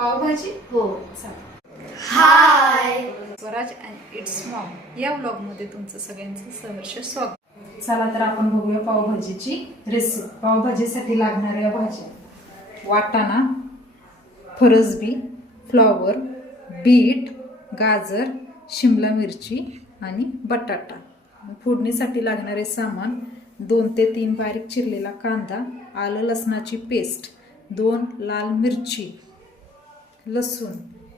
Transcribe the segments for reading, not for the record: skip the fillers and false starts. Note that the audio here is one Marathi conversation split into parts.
पावभाजी हो. हाय स्वराज अँड इट्स मॉम या व्लॉगमध्ये तुमचं सगळ्यांचं सहर्ष स्वागत. चला तर आपण बघूया पावभाजीची रेसिपी. पावभाजीसाठी लागणाऱ्या भाज्या: वाटाणा, फरसबी, फ्लॉवर, बीट, गाजर, शिमला मिरची आणि बटाटा. फोडणीसाठी लागणारे सामान: 2 ते 3 बारीक चिरलेला कांदा, आलं लसणाची पेस्ट, 2 लाल मिरची, लसूण,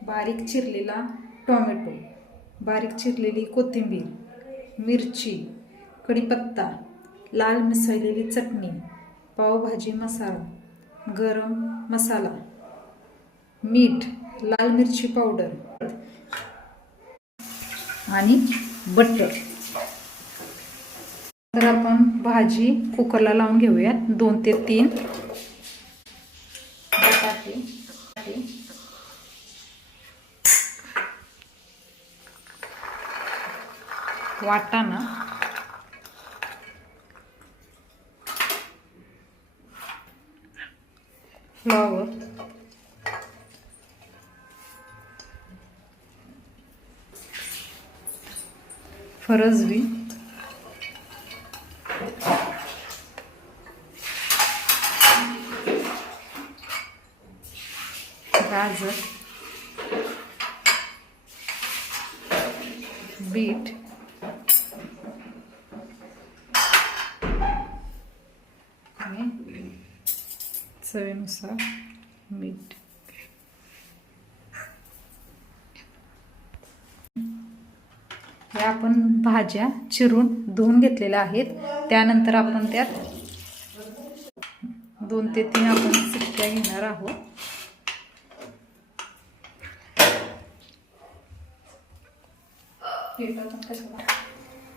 बारीक चिरलेला टोमॅटो, बारीक चिरलेली कोथिंबीर, मिरची, कढीपत्ता, लाल मिसळलेली चटणी, पावभाजी मसाला, गरम मसाला, मीठ, लाल मिरची पावडर आणि बटर. तर आपण भाजी कुकरला लावून घेऊयात. 2 ते 3 बटाटे, वाटाणा, फ्लॉवर, फरसबी, गाजर, बीट, आणि चवीनुसार मीठ. हे आपण भाज्या चिरून धुवून घेतलेल्या आहेत. त्यानंतर आपण त्यात 2 ते 3 आपण शिट्ट्या घेणार आहोत.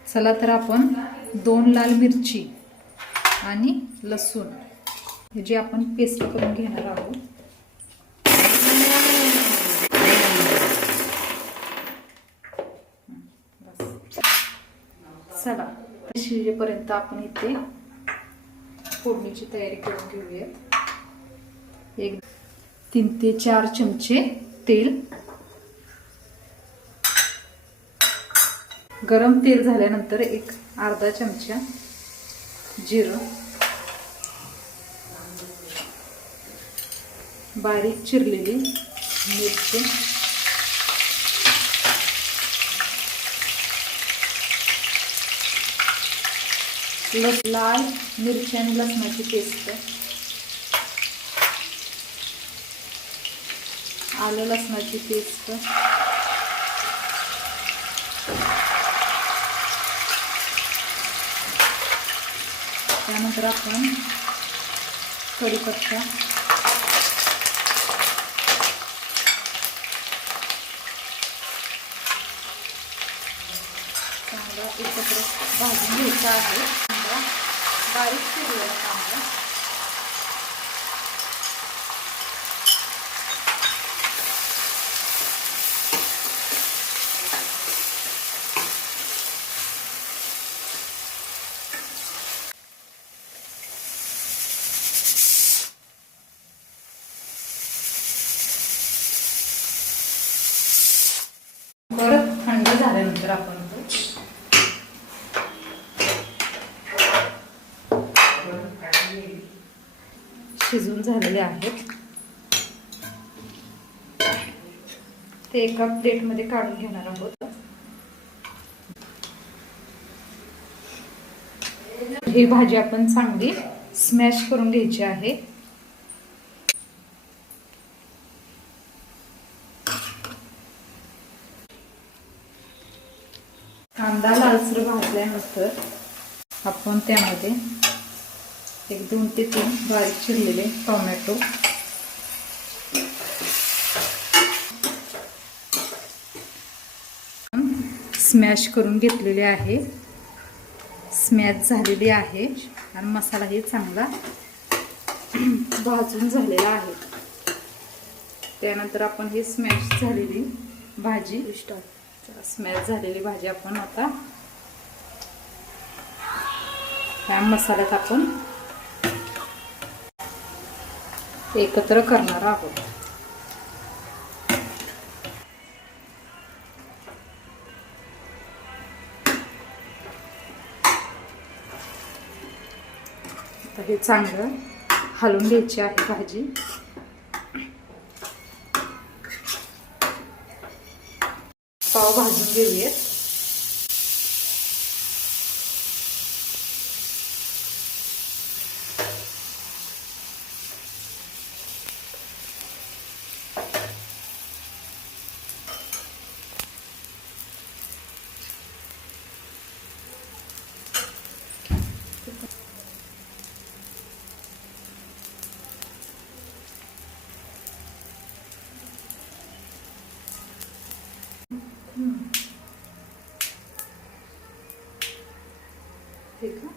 चला तर आपण 2 लाल मिरची आणि लसूण ह्याची आपण पेस्ट करून घेणार आहोत. चला शिजेपर्यंत आपण इथे फोडणीची तयारी करून घेऊयात. 3 ते 4 चमचे तेल. गरम तेल झाल्यानंतर अर्धा चमचा जिरं, बारीक चिरलेली मिरची, लाल मिरची आणि लसणाची पेस्ट, आलं लसणाची पेस्ट, त्यानंतर आपण कढीपत्ता, कांदा एकत्र भाजून घ्यायचा आहे. बारीक चिरलेला कांदा, परत थंड झाल्यानंतर आपण शिजून झालेले आहेत ते एका प्लेटमध्ये काढून घेणार आहोत. ही भाजी आपण चांगली स्मॅश करून घ्यायची आहे. कांदा लालसर भाजल्यानंतर आपण त्यामध्ये 2 ते 3 बारीक चिरलेले टोमॅटो, स्मॅश करून घेतलेले आहे. स्मॅश झालेली आहे आणि मसाला हे चांगला भाजून झालेला आहे. त्यानंतर आपण हे स्मॅश झालेली भाजी आपण आता ह्या मसाल्यात आपण एकत्र करणार आहोत. आता हे चांगलं हलवून घ्यायची आहे भाजी. पाव भाजून घेऊयात. ठीक आहे.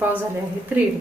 पाव झाले आहेत रेडी.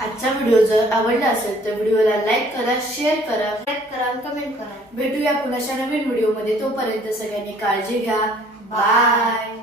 आजचा व्हिडिओ जर आवडला असेल तर व्हिडिओला लाईक करा, शेअर करा, आणि कमेंट करा. भेटूया पुन्हा नवीन व्हिडिओ मध्ये. तोपर्यंत सगळ्यांनी काळजी घ्या. बाय.